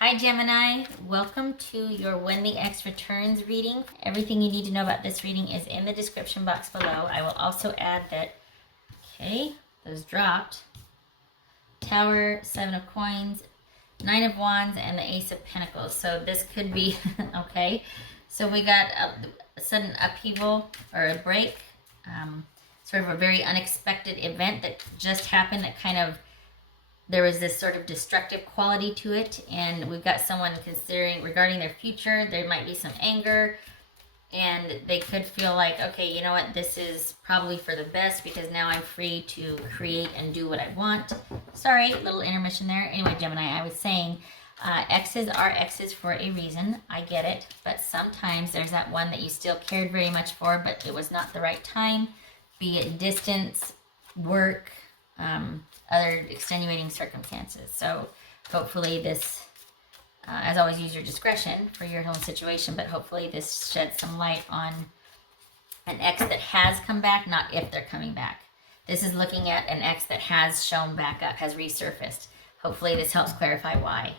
Hi Gemini, welcome to your When the X Returns reading. Everything you need to know about this reading is in the description box below. I will also add that, okay, those dropped. Tower, 7 of Coins, 9 of Wands, and the Ace of Pentacles. So this could be, okay. So we got a sudden upheaval or a break, sort of a very unexpected event that just happened that kind of, there was this sort of destructive quality to it, and we've got someone considering regarding their future. There might be some anger, and they could feel like, okay, you know what, this is probably for the best because now I'm free to create and do what I want. Sorry, little intermission there. Anyway, Gemini, I was saying exes are exes for a reason. I get it, but sometimes there's that one that you still cared very much for, but it was not the right time, be it distance, work, other extenuating circumstances. So hopefully this, as always, use your discretion for your own situation, but hopefully this sheds some light on an ex that has come back, not if they're coming back. This is looking at an ex that has shown back up, has resurfaced. Hopefully this helps clarify why.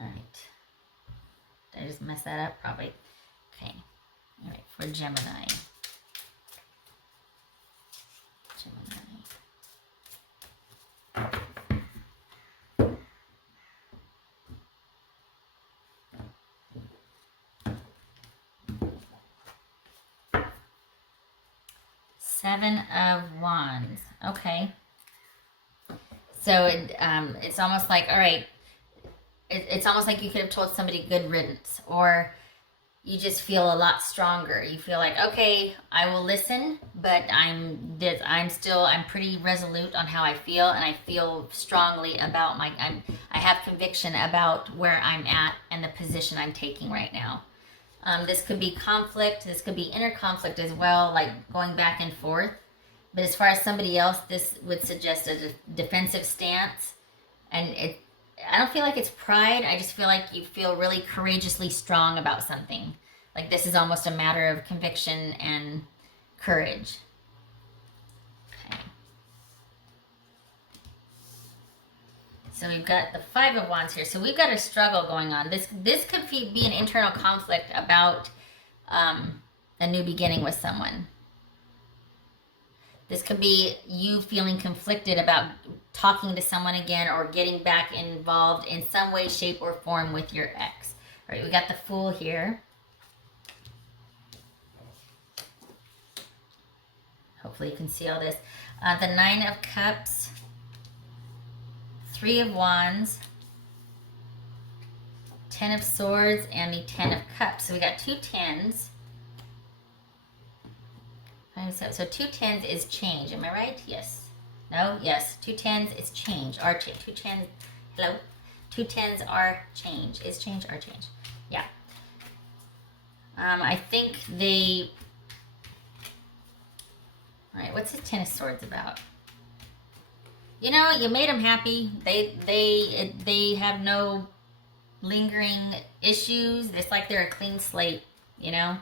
All right. Did I just mess that up? Probably. Okay. All right, for Gemini. Seven of Wands. Okay. So it's almost like, all right, it's almost like you could have told somebody good riddance, or you just feel a lot stronger. You feel like, okay, I will listen, but I'm pretty resolute on how I feel, and I feel strongly about I have conviction about where I'm at and the position I'm taking right now. This could be conflict. This could be inner conflict as well, like going back and forth. But as far as somebody else, this would suggest a defensive stance. And I don't feel like it's pride. I just feel like you feel really courageously strong about something. Like this is almost a matter of conviction and courage. Okay. So we've got the Five of Wands here. So we've got a struggle going on. This could be an internal conflict about a new beginning with someone. This could be you feeling conflicted about talking to someone again or getting back involved in some way, shape, or form with your ex. All right, we got the Fool here. Hopefully you can see all this. The Nine of Cups. Three of Wands, 10 of Swords, and the 10 of Cups. So we got two tens. So two tens is change. Am I right? Yes. No? Yes. Two tens is change. Are change. Two tens. Hello? Two tens are change. Is change or change? Yeah. I think they... All right. What's the 10 of Swords about? You know, you made them happy. They have no lingering issues. It's like they're a clean slate, you know?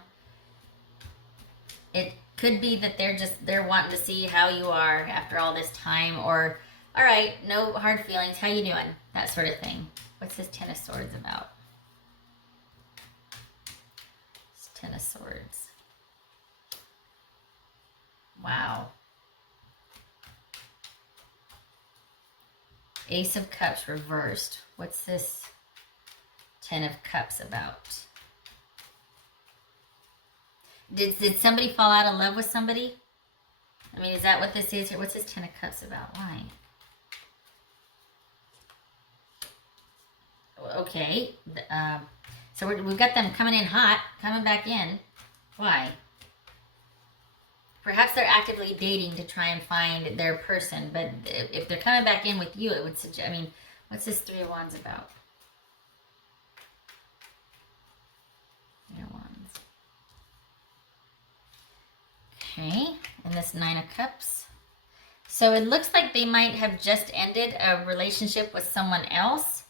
It could be that they're wanting to see how you are after all this time, or, all right, no hard feelings. How you doing? That sort of thing. What's this 10 of Swords about? It's 10 of Swords. Wow. Ace of Cups reversed. What's this 10 of Cups about? Did somebody fall out of love with somebody? I mean, is that what this is here? What's this 10 of Cups about? Why? Okay. So we've got them coming in hot, coming back in. Why? Perhaps they're actively dating to try and find their person, but if they're coming back in with you, it would suggest, I mean, what's this Three of Wands about? Three of Wands. Okay, and this Nine of Cups. So it looks like they might have just ended a relationship with someone else,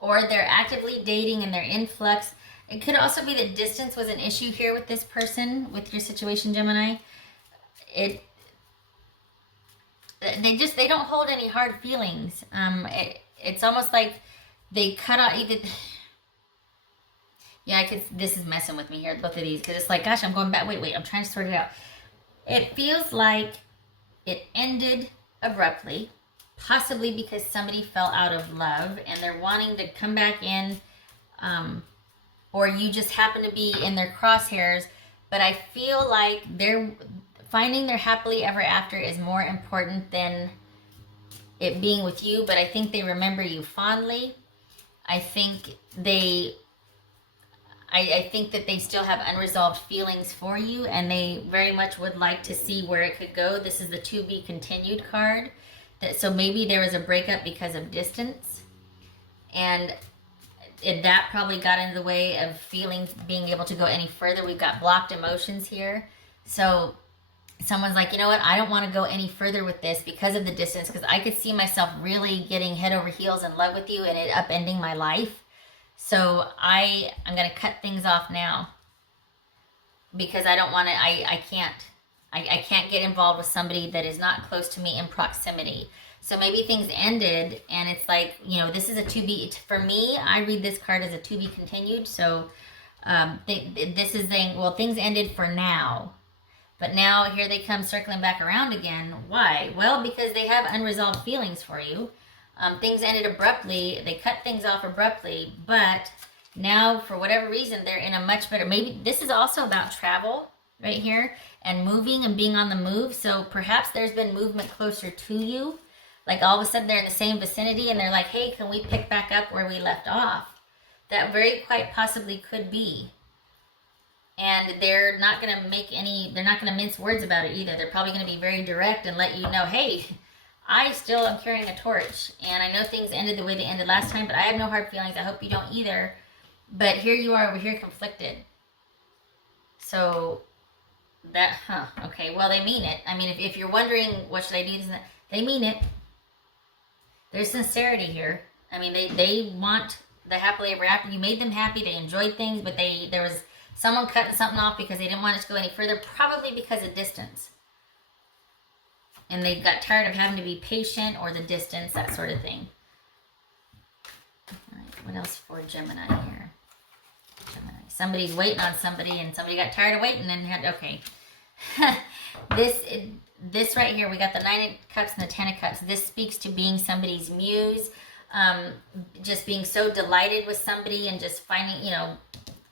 or they're actively dating and they're in flux. It could also be that distance was an issue here with this person, with your situation, Gemini. they don't hold any hard feelings. It's almost like they cut out either. Yeah, this is messing with me here, both of these, because it's like, gosh, I'm going back. Wait, I'm trying to sort it out. It feels like it ended abruptly, possibly because somebody fell out of love and they're wanting to come back in, or you just happen to be in their crosshairs. But I feel like they're finding their happily ever after is more important than it being with you. But I think they remember you fondly. I think I think that they still have unresolved feelings for you, and they very much would like to see where it could go. This is the to be continued card. So maybe there was a breakup because of distance, and that probably got in the way of feelings being able to go any further. We've got blocked emotions here. So someone's like, you know what, I don't want to go any further with this because of the distance, because I could see myself really getting head over heels in love with you and it upending my life. So I'm going to cut things off now because I don't want to, I can't get involved with somebody that is not close to me in proximity. So maybe things ended and it's like, you know, this is a to be, for me, I read this card as a to be continued. So this is saying, well, things ended for now. But now here they come circling back around again. Why? Well, because they have unresolved feelings for you. Things ended abruptly. They cut things off abruptly. But now, for whatever reason, they're in a much better... Maybe this is also about travel right here and moving and being on the move. So perhaps there's been movement closer to you. Like all of a sudden they're in the same vicinity and they're like, hey, can we pick back up where we left off? That very quite possibly could be. And they're not going to they're not going to mince words about it either. They're probably going to be very direct and let you know, hey, I still am carrying a torch. And I know things ended the way they ended last time, but I have no hard feelings. I hope you don't either. But here you are over here conflicted. So that, okay, well, they mean it. I mean, if you're wondering, what should I do? They mean it. There's sincerity here. I mean, they want the happily ever after. You made them happy. They enjoyed things, but there was someone cutting something off because they didn't want it to go any further, probably because of distance. And they got tired of having to be patient or the distance, that sort of thing. All right, what else for Gemini here? Gemini. Somebody's waiting on somebody and somebody got tired of waiting and had, okay. This right here, we got the 9 of Cups and the 10 of Cups. This speaks to being somebody's muse, just being so delighted with somebody and just finding, you know,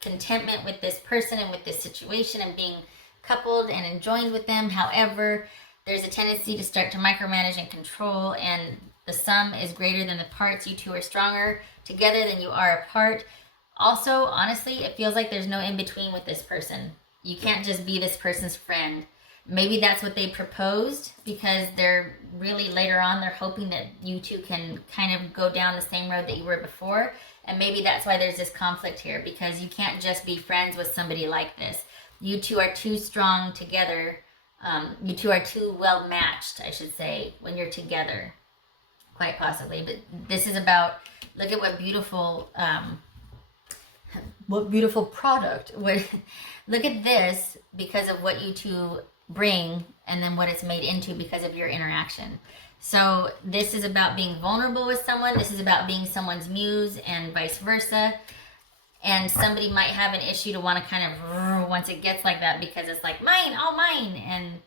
contentment with this person and with this situation and being coupled and enjoying with them. However, there's a tendency to start to micromanage and control, and the sum is greater than the parts. You two are stronger together than you are apart. Also, honestly, it feels like there's no in-between with this person. You can't just be this person's friend. Maybe that's what they proposed, because they're really later on, they're hoping that you two can kind of go down the same road that you were before. And maybe that's why there's this conflict here, because you can't just be friends with somebody like this. You two are too strong together. You two are too well matched, I should say, when you're together. Quite possibly. But this is about, look at what beautiful product. Look at this because of what you two bring, and then what it's made into because of your interaction. So this is about being vulnerable with someone. This is about being someone's muse and vice versa. And somebody might have an issue to want to kind of, once it gets like that, because it's like, mine, all mine. And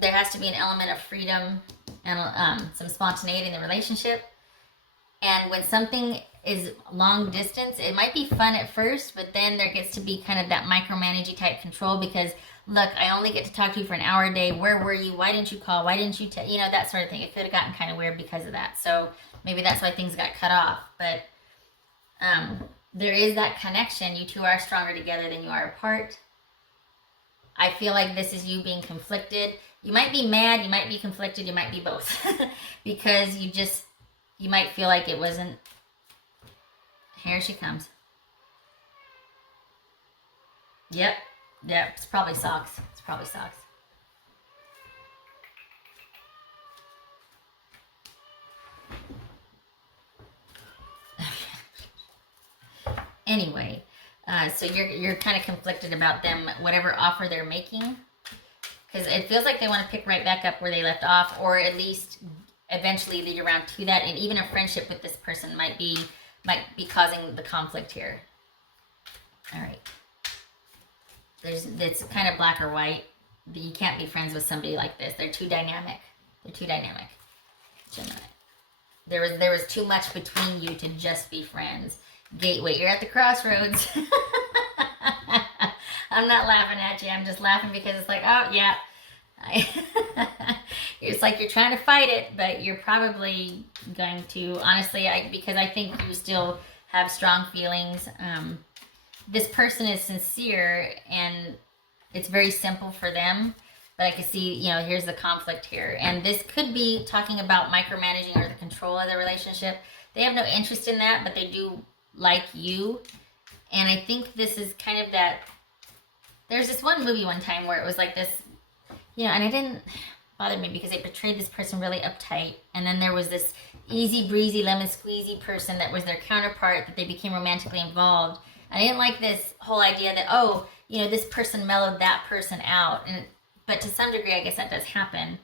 there has to be an element of freedom and some spontaneity in the relationship. And when something is long distance, it might be fun at first, but then there gets to be kind of that micromanaging type control, because look, I only get to talk to you for an hour a day. Where were you? Why didn't you call? Why didn't you you know, that sort of thing. It could have gotten kind of weird because of that. So maybe that's why things got cut off. But there is that connection. You two are stronger together than you are apart. I feel like this is you being conflicted. You might be mad. You might be conflicted. You might be both. Because you might feel like it wasn't. Here she comes. Yep. Yeah, it's probably socks. It's probably socks. Anyway, so you're kind of conflicted about them, whatever offer they're making, because it feels like they want to pick right back up where they left off, or at least eventually lead around to that. And even a friendship with this person might be causing the conflict here. All right. It's kind of black or white. You can't be friends with somebody like this. They're too dynamic. They're too dynamic. Gemini. There was too much between you to just be friends. Gateway, you're at the crossroads. I'm not laughing at you. I'm just laughing because it's like, oh, yeah. It's like you're trying to fight it, but you're probably going to, honestly, because I think you still have strong feelings. This person is sincere, and it's very simple for them. But I can see, you know, here's the conflict here. And this could be talking about micromanaging or the control of the relationship. They have no interest in that, but they do like you. And I think this is kind of that. There's this one movie one time where it was like this, you know, and it didn't bother me because they portrayed this person really uptight. And then there was this easy breezy lemon squeezy person that was their counterpart that they became romantically involved. And I didn't like this whole idea that, oh, you know, this person mellowed that person out. But to some degree, I guess that does happen.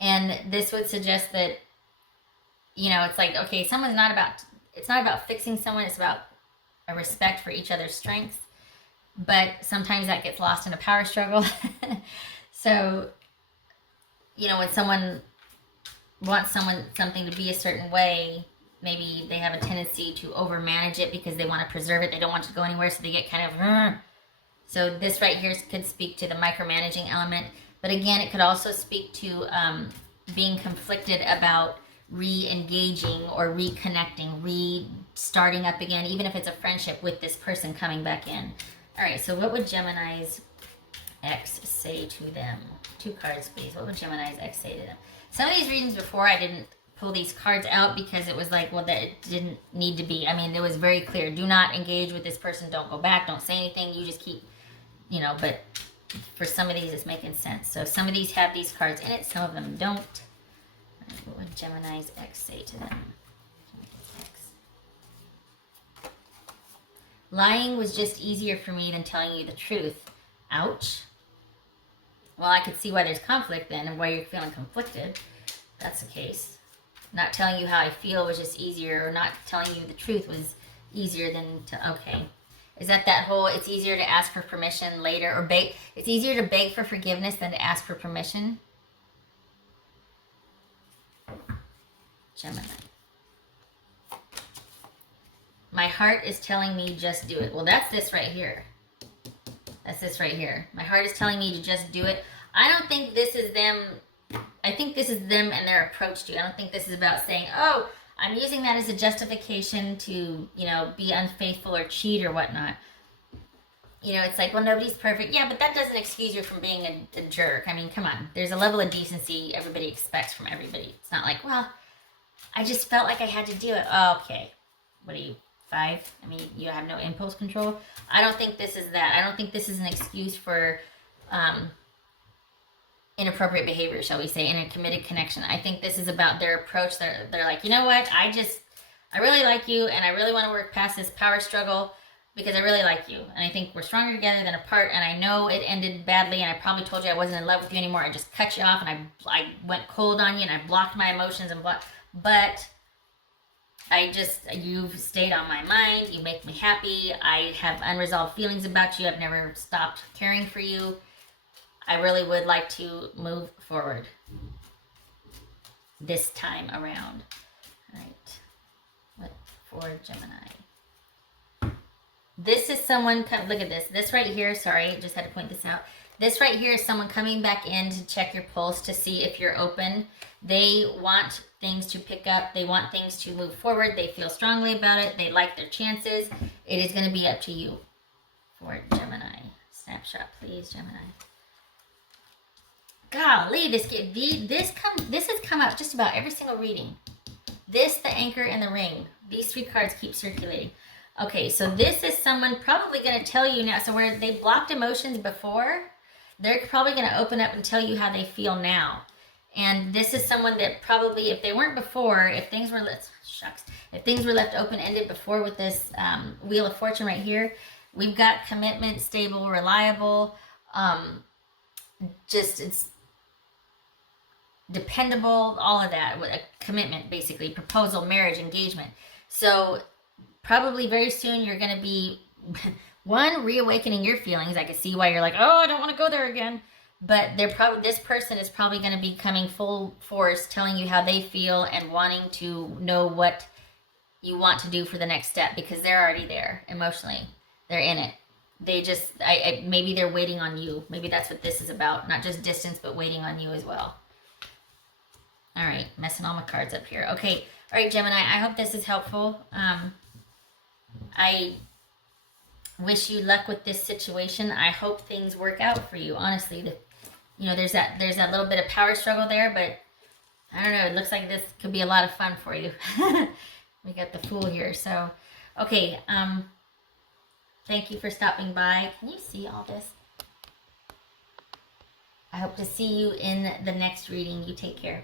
And this would suggest that, you know, it's like, okay, it's not about fixing someone. It's about a respect for each other's strengths. But sometimes that gets lost in a power struggle. So, you know, when someone wants something to be a certain way, maybe they have a tendency to overmanage it because they want to preserve it. They don't want it to go anywhere, so they get kind of... So this right here could speak to the micromanaging element. But again, it could also speak to being conflicted about re-engaging or reconnecting, restarting up again, even if it's a friendship with this person coming back in. All right, so what would Gemini's ex say to them? 2 cards, please. What would Gemini's ex say to them? Some of these readings before, I didn't pull these cards out because it was like, well, that it didn't need to be. I mean, it was very clear. Do not engage with this person. Don't go back. Don't say anything. You just keep... You know, but for some of these, it's making sense. So some of these have these cards in it. Some of them don't. What would Gemini's ex say to them? Lying was just easier for me than telling you the truth. Ouch. Well, I could see why there's conflict then and why you're feeling conflicted. That's the case. Not telling you how I feel was just easier, or not telling you the truth was easier than to... Okay. Is that whole, it's easier to ask for permission later, or beg, it's easier to beg for forgiveness than to ask for permission? Gemini. My heart is telling me just do it. Well, that's this right here. That's this right here. My heart is telling me to just do it. I don't think this is them. I think this is them and their approach to you. I don't think this is about saying, oh, I'm using that as a justification to, you know, be unfaithful or cheat or whatnot. You know, it's like, well, nobody's perfect. Yeah, but that doesn't excuse you from being a jerk. I mean, come on. There's a level of decency everybody expects from everybody. It's not like, well, I just felt like I had to do it. Oh, okay. What are you, 5? I mean, you have no impulse control. I don't think this is that. I don't think this is an excuse for inappropriate behavior, shall we say, in a committed connection. I think this is about their approach. They're like, you know what? I really like you, and I really want to work past this power struggle because I really like you. And I think we're stronger together than apart, and I know it ended badly, and I probably told you I wasn't in love with you anymore. I just cut you off, and I went cold on you, and I blocked my emotions but you've stayed on my mind. You make me happy. I have unresolved feelings about you. I've never stopped caring for you. I really would like to move forward this time around. All right. What for Gemini? This is someone, look at this. This right here, sorry, just had to point this out. This right here is someone coming back in to check your pulse to see if you're open. They want things to pick up. They want things to move forward. They feel strongly about it. They like their chances. It is going to be up to you for Gemini. Snapshot, please, Gemini. Golly, this has come up just about every single reading. This, the anchor, and the ring. These 3 cards keep circulating. Okay, so this is someone probably going to tell you now. So where they blocked emotions before, they're probably going to open up and tell you how they feel now. And this is someone that probably, if they weren't before, if things were left open-ended before with this Wheel of Fortune right here, we've got commitment, stable, reliable. just, it's dependable, all of that, a commitment, basically, proposal, marriage, engagement. So probably very soon you're going to be, one, reawakening your feelings. I can see why you're like, oh, I don't want to go there again. But this person is probably going to be coming full force, telling you how they feel and wanting to know what you want to do for the next step, because they're already there emotionally. They're in it. They just, maybe they're waiting on you. Maybe that's what this is about. Not just distance, but waiting on you as well. All right, messing all my cards up here. Okay, all right, Gemini, I hope this is helpful. I wish you luck with this situation. I hope things work out for you. Honestly, there's that little bit of power struggle there, but I don't know. It looks like this could be a lot of fun for you. We got the Fool here, so okay. Thank you for stopping by. Can you see all this? I hope to see you in the next reading. You take care.